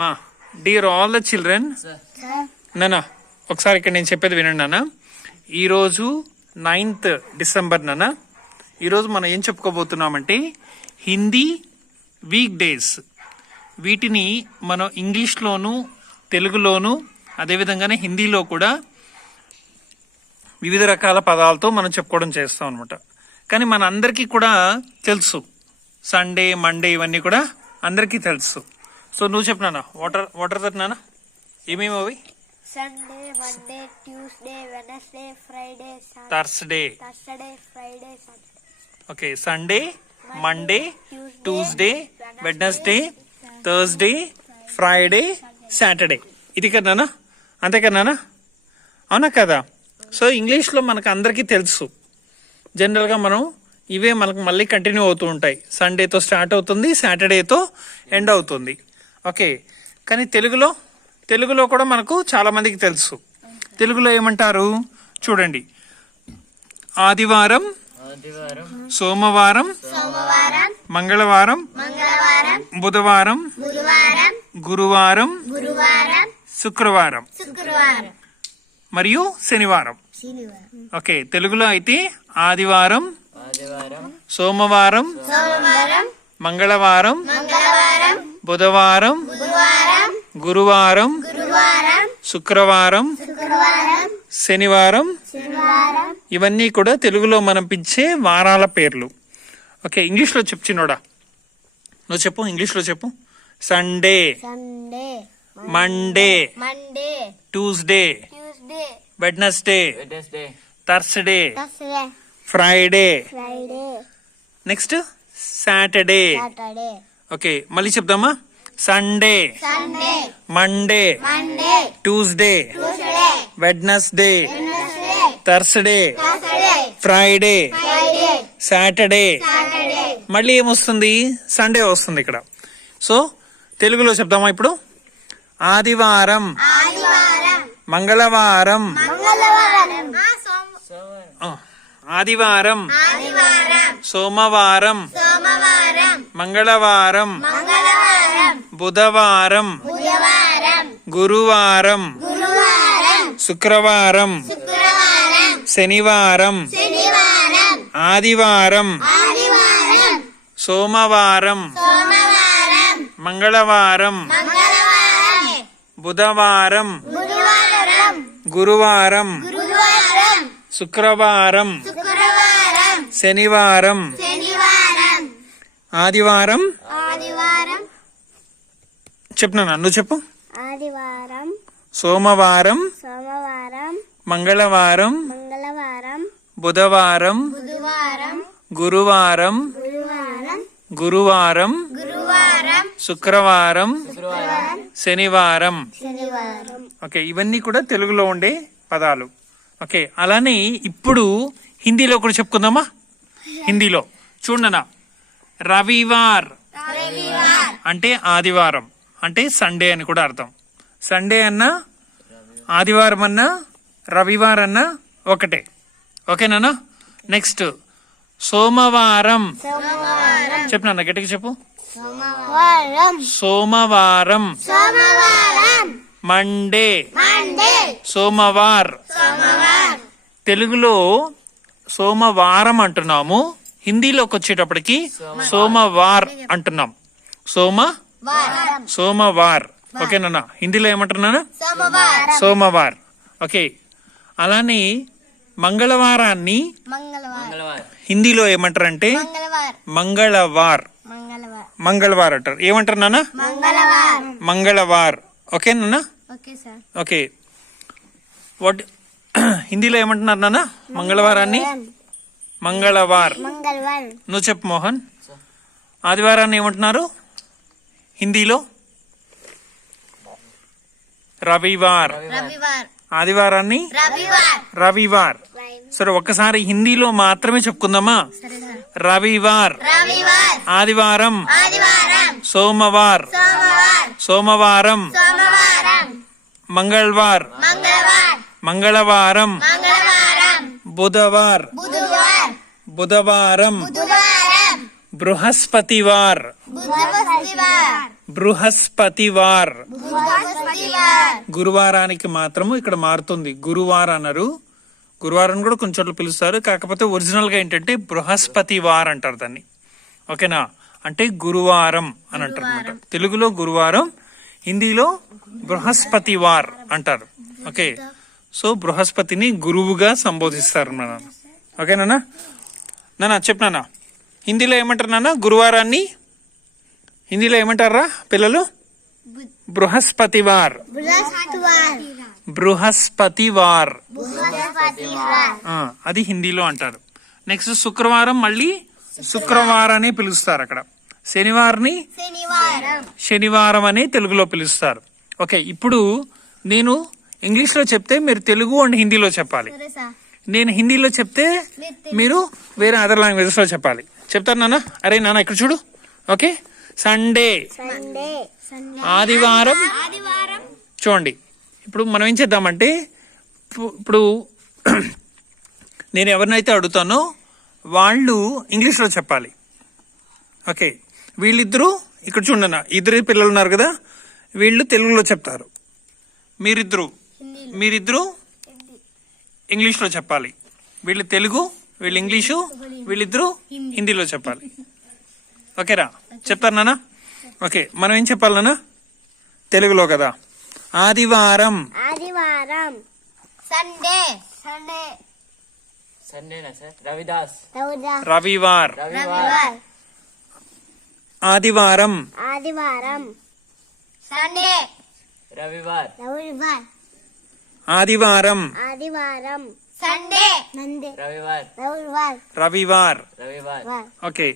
మా dear all the children, నానా ఒకసారి ఇక్కడ నేను చెప్పేది వినండి నాన్న. ఈరోజు 9th డిసెంబర్ నాన్న. ఈరోజు మనం ఏం చెప్పుకోబోతున్నామంటే హిందీ వీక్ డేస్. వీటిని మనం ఇంగ్లీష్లోను తెలుగులోను అదేవిధంగానే హిందీలో కూడా వివిధ రకాల పదాలతో మనం చెప్పుకోవడం చేస్తాం అనమాట. కానీ మన అందరికీ కూడా తెలుసు సండే మండే ఇవన్నీ కూడా అందరికీ తెలుసు. సో నువ్వు చెప్పు నాన్న, వాట్ ఆర్ దట్ నాన్న? ఏమేమి అవి? Sunday, Monday, Tuesday, Wednesday, Friday, Thursday, Friday, okay. Sunday, Monday, Tuesday, Wednesday, Thursday, Friday, Saturday. ఇది కదా నాన్న? అంతే కదా నాన్న? అవునా కదా? సో ఇంగ్లీష్లో మనకు అందరికీ తెలుసు. జనరల్గా మనం ఇవే మనకు మళ్ళీ కంటిన్యూ అవుతూ ఉంటాయి. సండేతో స్టార్ట్ అవుతుంది, సాటర్డేతో ఎండ్ అవుతుంది. ఓకే. కానీ తెలుగులో కూడా మనకు చాలా మందికి తెలుసు. తెలుగులో ఏమంటారు చూడండి. ఆదివారం, సోమవారం, మంగళవారం, బుధవారం, గురువారం, శుక్రవారం మరియు శనివారం. ఓకే. తెలుగులో అయితే ఆదివారం, సోమవారం, మంగళవారం, బుధవారం, గురువారం, శుక్రవారం, శనివారం, ఇవన్నీ కూడా తెలుగులో మనం పిలిచే వారాల పేర్లు. ఓకే. ఇంగ్లీష్లో చెప్పు చిన్నోడా, నువ్వు చెప్పు, ఇంగ్లీష్లో చెప్పు. Sunday, Monday, Tuesday, Wednesday, Thursday, Friday, next Saturday. Okay. మళ్ళీ చెప్దామా? Sunday, Monday, Tuesday, Wednesday, Thursday, Friday, Saturday. మళ్ళీ ఏమొస్తుంది? సండే వస్తుంది ఇక్కడ. సో తెలుగులో చెప్దామా ఇప్పుడు? ఆదివారం, మంగళవారం, ఆదివారం, సోమవారం, మంగళవారం, బుధవారం, గురువారం, శుక్రవారం, శనివారం, ఆదివారం, సోమవారం, మంగళవారం, బుధవారం, గురువారం, శుక్రవారం, శనివారం, ఆదివారం. చెప్పు నువ్వు చెప్పు. ఆదివారం, సోమవారం, మంగళవారం, బుధవారం, గురువారం, శుక్రవారం, శనివారం. ఓకే. ఇవన్నీ కూడా తెలుగులో ఉండే పదాలు. ఓకే. అలానే ఇప్పుడు హిందీలో కూడా చెప్పుకుందామా? హిందీలో చూడనా. రవివార్ అంటే ఆదివారం, అంటే సండే అని కూడా అర్థం. సండే అన్నా, ఆదివారం అన్నా, రవివారం అన్నా ఒకటే. ఓకేనా? నెక్స్ట్ సోమవారం. చెప్పు నాన్న, గట్టిగా చెప్పు. సోమవారం, మండే, సోమవార్. తెలుగులో సోమవారం అంటున్నాము, హిందీలోకి వచ్చేటప్పటికి సోమవార్ అంటున్నాం. సోమవార్. ఓకేనా? హిందీలో ఏమంటున్నాను? సోమవార్. ఓకే. అలానే మంగళవారాన్ని హిందీలో ఏమంటారంటే మంగళవార్. మంగళవార్ అంటారు. ఏమంటారు నాన్న? మంగళవార్. ఓకే నాన్న? ఓకే. వాట్ హిందీలో ఏమంటున్నారు నాన్న? మంగళవారాన్ని మంగళవార్. నువ్వు చెప్పు మోహన్. ఆదివారాన్ని ఏమంటున్నారు హిందీలో? రవివార్. ఆదివారాన్ని రవివార్. సరే, ఒక్కసారి హిందీలో మాత్రమే చెప్పుకుందామా? రవివార్, ఆదివారం, సోమవార్, సోమవారం, మంగళవార్, మంగళవారం, బుధవార్, బుధవారం, బృహస్పతివార్, బృహస్పతివార్. గురువారానికి మాత్రము ఇక్కడ మారుతుంది, గురువారం అన్నారు. గురువారం కూడా కొంచెం చోట్ల పిలుస్తారు, కాకపోతే ఒరిజినల్ గా ఏంటంటే బృహస్పతివార్ అంటారు దాన్ని. ఓకేనా, అంటే గురువారం అని అంటారు అనమాట. తెలుగులో గురువారం, హిందీలో బృహస్పతివార్ అంటారు. ఓకే, సో బృహస్పతిని గురువుగా సంబోధిస్తారు నాన్న. ఓకేనా నాన్న, చెప్పినానా హిందీలో ఏమంటారు నాన్న గురువారాన్ని? హిందీలో ఏమంటారా పిల్లలు? బృహస్పతివార్. బృహస్పతివార్ అది హిందీలో అంటారు. నెక్స్ట్ శుక్రవారం మళ్ళీ శుక్రవారం అనే పిలుస్తారు అక్కడ. శనివారాన్ని శనివారం అని తెలుగులో పిలుస్తారు. ఓకే, ఇప్పుడు నేను ఇంగ్లీష్ లో చెప్తే మీరు తెలుగు అండ్ హిందీలో చెప్పాలి. నేను హిందీలో చెప్తే మీరు వేరే అదర్ లాంగ్వేజెస్ లో చెప్పాలి. చెప్తారు నాన్న? అరే నాన్న ఇక్కడ చూడు. ఓకే, సండే ఆదివారం. చూడండి, ఇప్పుడు మనం ఏం చేద్దామంటే ఇప్పుడు నేను ఎవరినైతే అడుగుతానో వాళ్ళు ఇంగ్లీష్లో చెప్పాలి. ఓకే, వీళ్ళిద్దరూ ఇక్కడ చూడన్న, ఇద్దరు పిల్లలు ఉన్నారు కదా, వీళ్ళు తెలుగులో చెప్తారు. మీరిద్దరు ఇంగ్లీష్లో చెప్పాలి. వీళ్ళు తెలుగు, వీళ్ళు ఇంగ్లీషు, వీళ్ళిద్దరూ హిందీలో చెప్పాలి. ఓకేరా, చెప్తారు నాన్న? ఓకే, మనం ఏం చెప్పాలి నాన్న? తెలుగులో కదా. ఆదివారం. రవివార్. ఆదివారం. ఆదివారం. రవివార్. ఓకే,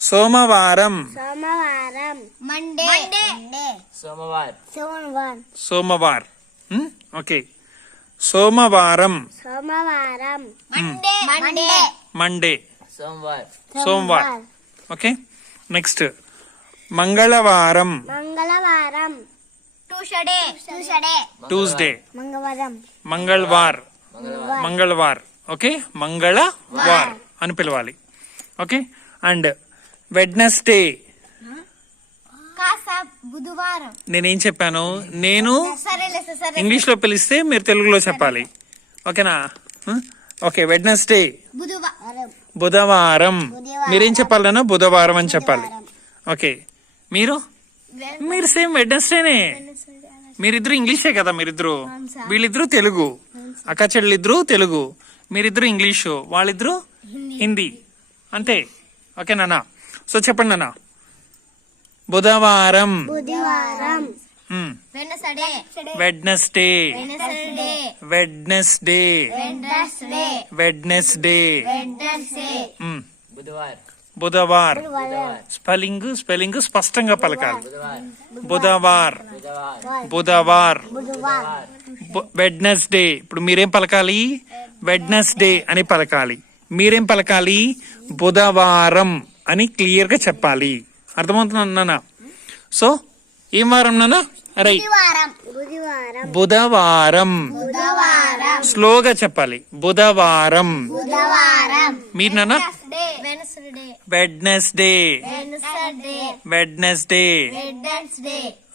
సోమవారం. సోమవార్. ఓకే, సోమవారం. మండే. సోమవార్. ఓకే, నెక్స్ట్ మంగళవారం. ట్యూస్డే. మంగళవార్. ఓకే, మంగళవార్ అని పిలవాలి. Okay, and Wednesday. బుధవారం. నేనేం చెప్పాను? నేను ఇంగ్లీష్ లో పిలిస్తే మీరు తెలుగులో చెప్పాలి. ఓకేనా? ఓకే, వెడ్నెస్డే బుధవారం. మీరేం చెప్పాలన్నా బుధవారం అని చెప్పాలి. ఓకే, మీరు సేమ్ వెడ్నెస్డేనే. మీరిద్దరు ఇంగ్లీషే కదా, వీళ్ళిద్దరూ తెలుగు. అక్క చెల్లిద్దరూ తెలుగు, మీరిద్దరు ఇంగ్లీషు, వాళ్ళిద్దరూ హిందీ, అంతే. ఓకే నాన్న, సో చెప్పండి నాన్న. బుధవారం. వెడ్నెస్డే. బుధవార్. స్పెల్లింగ్ స్పష్టంగా పలకాలి. బుధవార్. వెడ్నెస్డే. ఇప్పుడు మీరేం పలకాలి? వెడ్నెస్డే అని పలకాలి. మీరేం పలకాలి? బుధవారం అని క్లియర్ గా చెప్పాలి. అర్థమవుతుంది నాన్న? సో ఏం వారం నాన్న? అరే బుధవారం. స్లోగా చెప్పాలి. బుధవారం. మీరు నాన్న? వెడ్నెస్డే.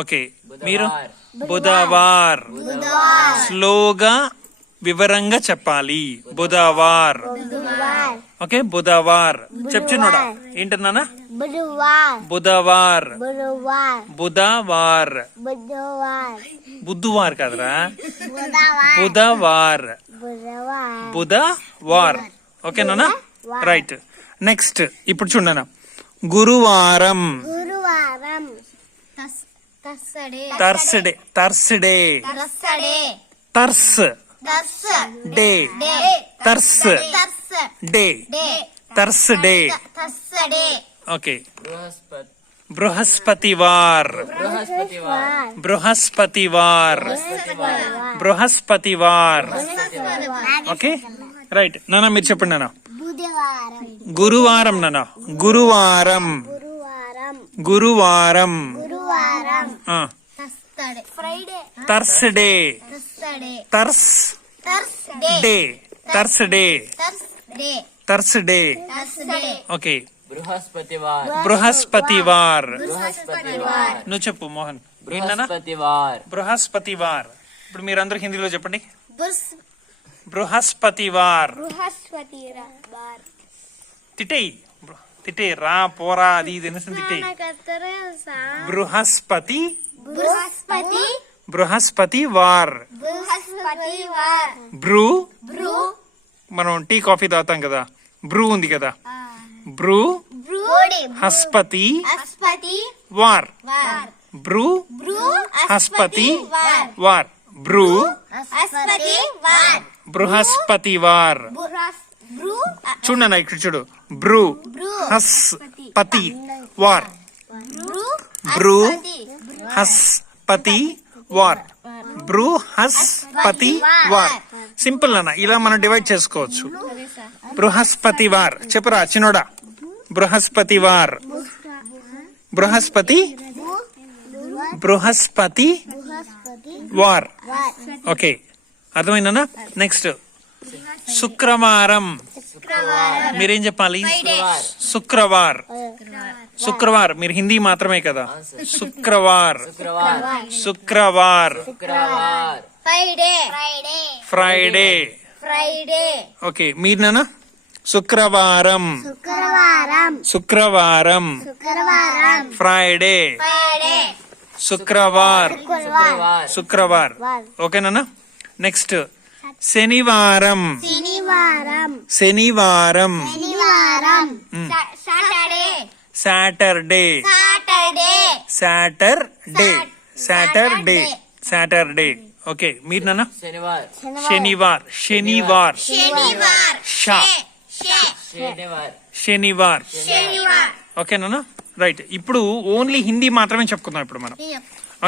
ఓకే, మీరు బుధవార్. స్లోగా వివరంగా చెప్పాలి. బుధవార్. ఓకే, బుధవార్. చెప్తున్నాడా ఏంటన్నా? బుధవార్. బుధవార్ కదరా, బుధవార్. ఓకేనా? రైట్. నెక్స్ట్ ఇప్పుడు చూడనా, గురువారం. థర్స్డే. ఓకే, బృహస్పతివార్. Okay, right. నాన్న మీరు చెప్పండి నాన్న. గురువారం నాన్న. గురువారం. థర్స్డే. ఓకే, బృహస్పతివార్ బృహస్పతివార్. బృహస్పతివార్ నువ్వు చెప్పు మోహన్. ఏంటన్నా? బృహస్పతివార్ బృహస్పతివార్. ఇప్పుడు మీరందరూ హిందీలో చెప్పండి. బృహస్పతివార్. బృహస్పతి బార్ తిట్టేయి, తిట్టే రా పోరా అది ఇది అనేసి తిట్టేయి. బృహస్పతి బృహస్పతి బృహస్పతివార్. బృహస్పతి వార్ బ్రూ బ్రూ మనం టీ కాఫీ తాగుతాం కదా, బ్రూ ఉంది కదా. బ్రూ బ్రూ హస్పతి హస్పతి వార్. వార్ బ్రూ బ్రూ హస్పతి వార్ వార్. బ్రూ హస్పతి వార్ బృహస్పతివార్. బ్రూ చూడన్నా ఇక్కడ చూడు. బ్రూ హస్ పతి వార్. బ్రూ బ్రూ హస్ పతి వార్. బ్రూ హస్ పతి వార్. సింపుల్ అన్న, ఇలా మనం డివైడ్ చేసుకోవచ్చు. బృహస్పతివార్ చెప్పురా చిన్నోడా. బృహస్పతివార్. బృహస్పతి బృహస్పతి వార్. ఓకే అర్థమైందన్నా. నెక్స్ట్ శుక్రవారం. మీరేం చెప్పాలి? శుక్రవార్. శుక్రవార్ మీరు హిందీ మాత్రమే కదా. శుక్రవార్ శుక్రవార్ శుక్రవార్. శుక్రవార్ Friday Friday Friday. Friday okay మీరునా? శుక్రవారం శుక్రవారం శుక్రవారం. శుక్రవారం ఫ్రైడే ఫ్రైడే శుక్రవార్ శుక్రవార్ శుక్రవార్. ఓకేనా? నెక్స్ట్ శనివారం శనివారం శనివారం. శనివారం Saturday Saturday Saturday Saturday Saturday Saturday. Okay మీరు నాన్న? శనివార్ శనివార్ శనివార్. శనివార్ షా శనివార్ శనివార్. శనివార్ ఓకేనా? రైట్. ఇప్పుడు ఓన్లీ హిందీ మాత్రమే చెప్పుకుందాం ఇప్పుడు మనం.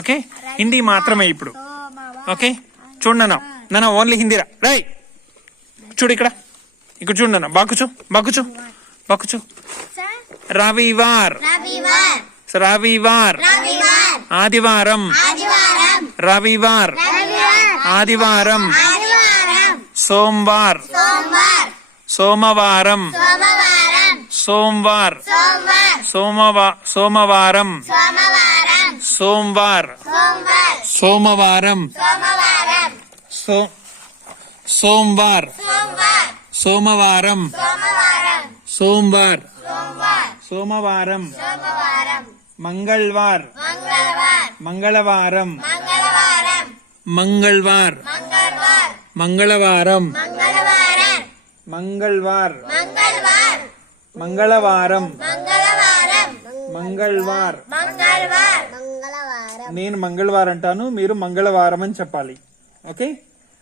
ఓకే హిందీ మాత్రమే ఇప్పుడు. ఓకే చూడన్నా నాన్న, ఓన్లీ హిందీరా. రై చూడు ఇక్కడ, ఇక్కడ చూడన్నా. బాకుచు బాకుచు బాకుచు. రవివార్ రవివార్ రవివార్. రవివార్ ఆదివారం ఆదివారం రవివార్. రవివార్ ఆదివారం. ఆదివారం సోమవార్ సోమవార్ సోమవారం. సోమవారం సోమవార్ సోమవార్ సోమవారం. సోమవారం సోమవార్ సోమవార్ సోమవారం. సోమవారం సోమవార్ సోమవార్ సోమవారం. సోమవారం సోమవార్ సోమవార్ సోమవారం. సోమవారం మంగళవార్ మంగళవారం మంగళవారం. మంగళవారం మంగళవారం. మంగళవారం మంగళవార్ మంగళవారం మంగళవారం. మంగళవారం మంగళవార్. మంగళవారం మంగళవారం నేను మంగళవారం అంటాను, మీరు మంగళవారం అని చెప్పాలి. ఓకే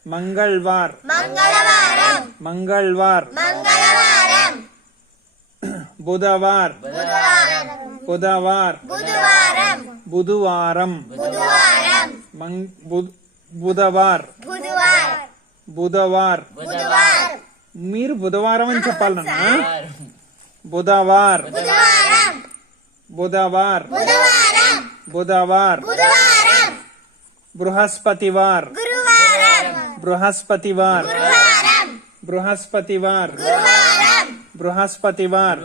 మంగళవార్ మంగళవారం మంగళవార్. మంగళవారం బుధవార్ బుధవారం బుధవార్. బుధవారం బుధవారం. బుధవారం బుధవార్ బుధవారం బుధవార్. బుధవారం మీరు బుధవారం అని చెప్పాలి నాన్న. బుధవార్ బుధవారం బుధవార్ బుధవారం బుధవార్. బుధవారం బృహస్పతివార్ గురువారం బృహస్పతివార్ గురువారం బృహస్పతివార్ గురువారం బృహస్పతివార్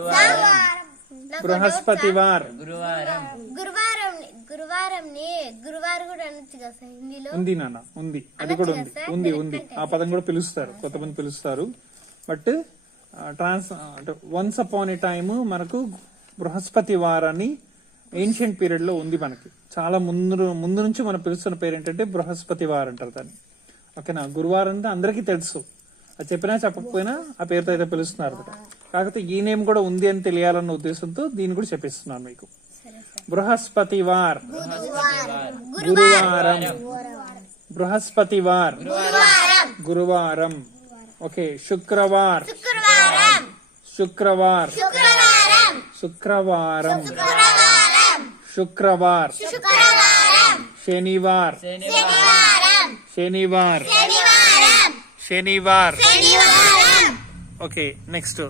బృహస్పతివార్. గురువారం గురువారంని గురువారం కూడా అనొచ్చు కదా సార్ హిందీలో. ఉంది నాన్న, ఉంది, అది కూడా ఉంది, ఉంది ఉంది. ఆ పదం కూడా పిలుస్తారు, కొంతమంది పిలుస్తారు. బట్ అంటే వన్స్ అపాన్ ఏ టైమ్ మనకు బృహస్పతివార్ అని ఏన్షియంట్ పీరియడ్ లో ఉంది. మనకి చాలా ముందు నుంచి మనం పిలుస్తున్న పేరు ఏంటంటే బృహస్పతివార్ అంటారు దాన్ని. ఓకేనా? గురువారం అంటే అందరికీ తెలుసు, అది చెప్పినా చెప్పకపోయినా ఆ పేరుతో అయితే పిలుస్తున్నారు అనమాట. కాకపోతే ఈ నేమ్ కూడా ఉంది అని తెలియాలన్న ఉద్దేశంతో దీన్ని కూడా చెప్పిస్తున్నాను మీకు. బృహస్పతివార్ గురువారం. బృహస్పతివార్ గురువారం. ఓకే శుక్రవార్ శుక్రవార్ శుక్రవారం శుక్రవార్. శనివార్ శనివార్ శనివార్. Okay next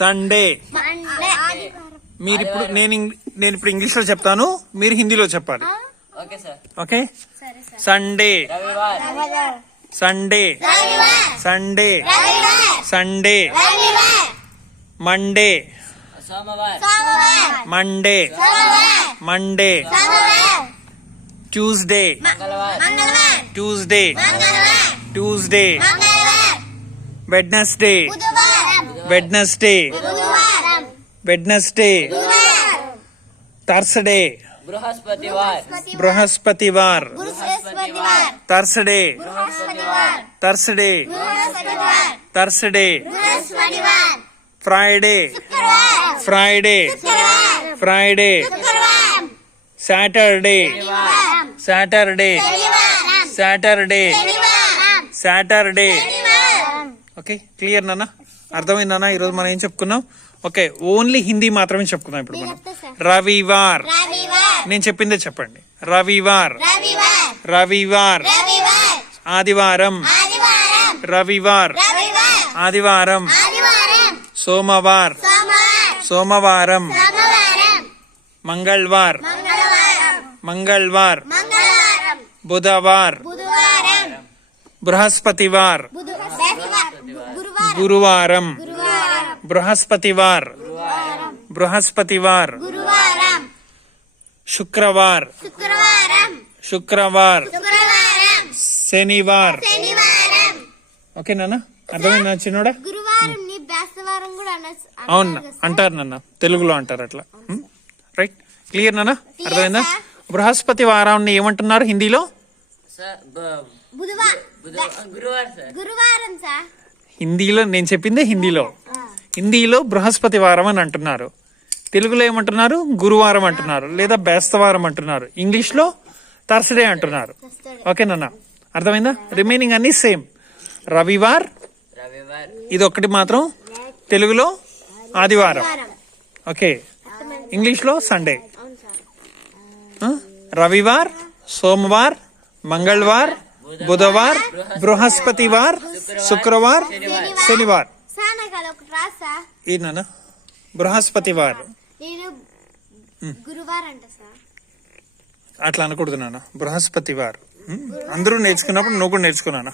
Sunday. మీరు ఇప్పుడు నేను ఇప్పుడు ఇంగ్లీష్ లో చెప్తాను, మీరు హిందీలో చెప్పాలి. Okay sir. ఓకే సండే రవివార్ సండే సండే సండే. మండే సోమవారం సోమవారం మండే సోమవారం మండే సోమవారం ట్యూస్డే మంగళవారం మంగళవారం ట్యూస్డే మంగళవారం ట్యూస్డే మంగళవారం వెడ్నెస్డే బుధవారం వెడ్నెస్డే బుధవారం వెడ్నెస్డే గురువారం థర్స్డే బృహస్పతివారం బృహస్పతివార్ బృహస్పతివారం థర్స్డే బృహస్పతివారం థర్స్డే బృహస్పతివారం థర్స్డే బృహస్పతివారం ఫ్రైడే శుక్రవారం ఫ్రైడే శుక్రవారం ఫ్రైడే శుక్రవారం సాటర్డే శనివారం సాటర్డే శనివారం సాటర్డే శనివారం సాటర్డే శనివారం ఓకే క్లియర్ నాన్న అర్థమైందన్నా ఈరోజు మనం ఏం చెప్పుకున్నాం ఓకే ఓన్లీ హిందీ మాత్రమే చెప్పుకున్నాం ఇప్పుడు మనం రవివార్ రవివారం నేను చెప్పిందే చెప్పండి రవివార్ రవివారం రవివార్ రవివారం ఆదివారం ఆదివారం రవివార్ రవివారం ఆదివారం ఆదివారం సోమవార్ సోమవారం సోమవారం సోమవారం మంగళవార్ మంగళవారం మంగళవార్ మంగళవారం బుధవార్ బుధవారం బృహస్పతివార్ గురువారం గురువారం గురువారం బృహస్పతివార్ బృహస్పతివార్ గురువారం శుక్రవార్ శుక్రవారం శుక్రవార్ శుక్రవారం శనివార్ శనివారం ఓకే నాన్న అర్థమైందా చిన్నోడా గురువారం ని బేస్తవారం కూడా అనొచ్చు అవును అంటారు నాన్న తెలుగులో అంటారు అట్లా రైట్ క్లియర్ నాన్న అర్థమైందా బృహస్పతి వారాన్ని ఏమంటున్నారు హిందీలో సార్ గురువారం సార్ గురువారం సార్ హిందీలో నేను చెప్పిందే హిందీలో బృహస్పతి వారం అని అంటున్నారు తెలుగులో ఏమంటున్నారు గురువారం అంటున్నారు లేదా బేస్తవారం అంటున్నారు ఇంగ్లీష్ లో థర్స్డే అంటున్నారు ఓకే నాన్న అర్థమైందా రిమైనింగ్ అన్ని సేమ్ రవివార్ రవివారం ఇది ఒకటి మాత్రం తెలుగులో ఆదివారం ఓకే ఇంగ్లీష్ లో సండే రవివార్ సోమవార్ మంగళవార్ బుధవార్ బృహస్పతివార్ శుక్రవార్ శనివార్ సార్ నాకు అదొకటి రాసా ఈ నాన్న బృహస్పతివార్ నేను గురువారం అంట సార్ అట్లా అనకూడదు నాన్న బృహస్పతివార్ అందరూ నేర్చుకున్నప్పుడు నువ్వు కూడా నేర్చుకున్నాను